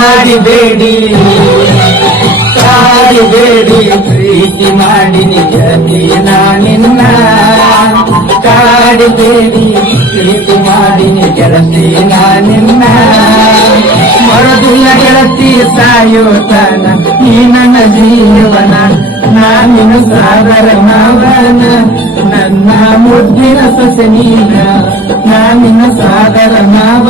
ಕಾಡಿಬೇಡಿ ಕಾದಿಬೇಡಿ, ಪ್ರೀತಿ ಮಾಡಿ ನಿಜತಿ ನಿನ್ನ. ಕಾಡಿಬೇಡಿ, ಪ್ರೀತಿ ಮಾಡಿ ಗೆಳತಿ ನಿನ್ನ. ಮರದಿಲ್ಲ ಗೆಳತಿ ಸಾಯೋತನ ಈ ನನ್ನ ಜೀವನ ನಾನಿನ ಸಾಗರ ಮಾವನ ನನ್ನ ಮುದ್ದಿನ ಸೊಸೆ ನೀನ ನಾನಿನ ಸಾಗರ ಮಾವನ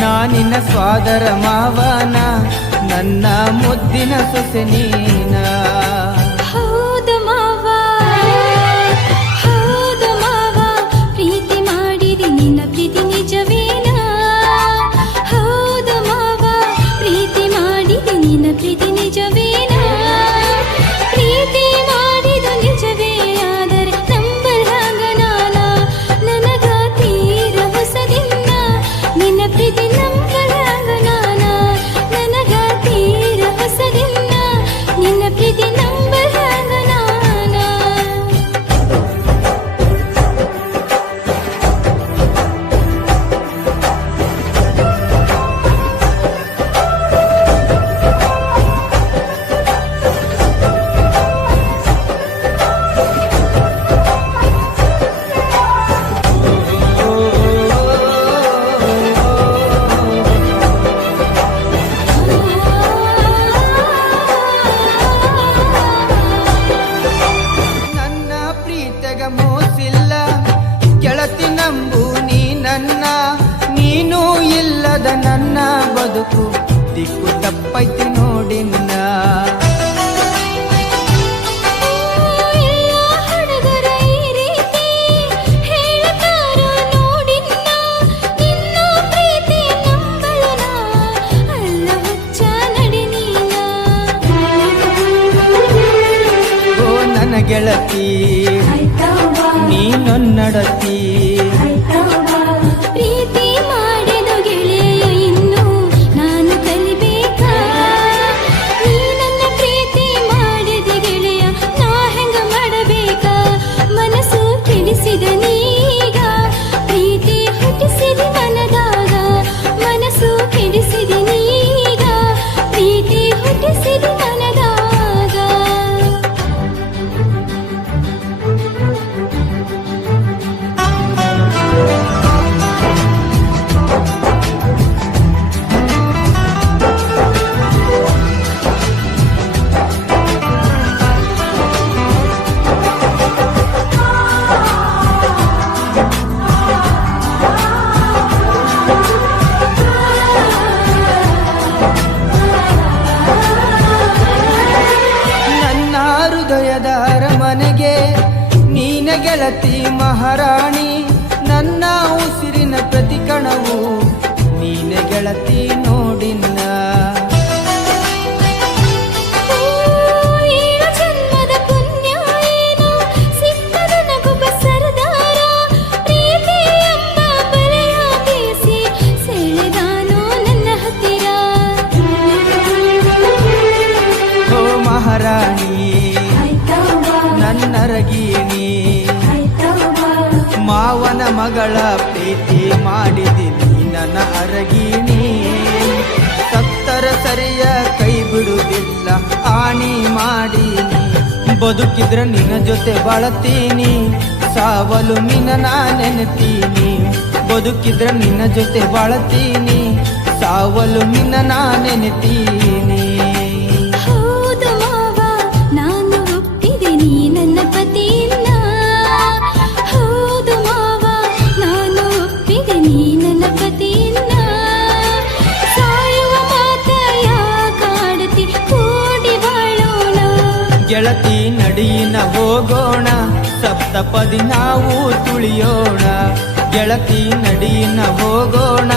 ನಾನಿನ ಸ್ವಾದರ ಮಾವನ ನನ್ನ ಮುದ್ದಿನ ಸೊಸೆ ನೀನ. ನಿನ್ನ ನಂಬಲನ ದಿಕ್ಕು ತಪ್ಪೈತಿ ನೋಡಿ ನನ್ನ. ಗೆಳತಿ. ನೀನೊನ್ನಡತಿ ನೀನ ಗೆಳತಿ ಮಗಳ ಪ್ರೀತಿ ಮಾಡಿದಿನಿ ನನ್ನ ಅರಗಿಣಿ. ಸತ್ತರ ಸರಿಯ ಕೈ ಬಿಡುವುದಿಲ್ಲ, ಆಣಿ ಮಾಡಿ ಬದುಕಿದ್ರ ನಿನ್ನ ಜೊತೆ ಬಾಳತೀನಿ ಸಾವಲು ನಿನ್ನ ನಾ ನೆನೆತೀನಿ. ಬದುಕಿದ್ರ ನಿನ್ನ ಜೊತೆ ಬಾಳತೀನಿ ಸಾವಲು ನಿನ್ನ ನಾ ನೆನೆತೀನಿ. ಗೆಳತಿ ನಡಿನ ಹೋಗೋಣ ಸಪ್ತಪದಿ ನಾವು ತುಳಿಯೋಣ. ಗೆಳತಿ ನಡಿನ ಹೋಗೋಣ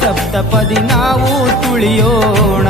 ಸಪ್ತಪದಿ ನಾವು ತುಳಿಯೋಣ.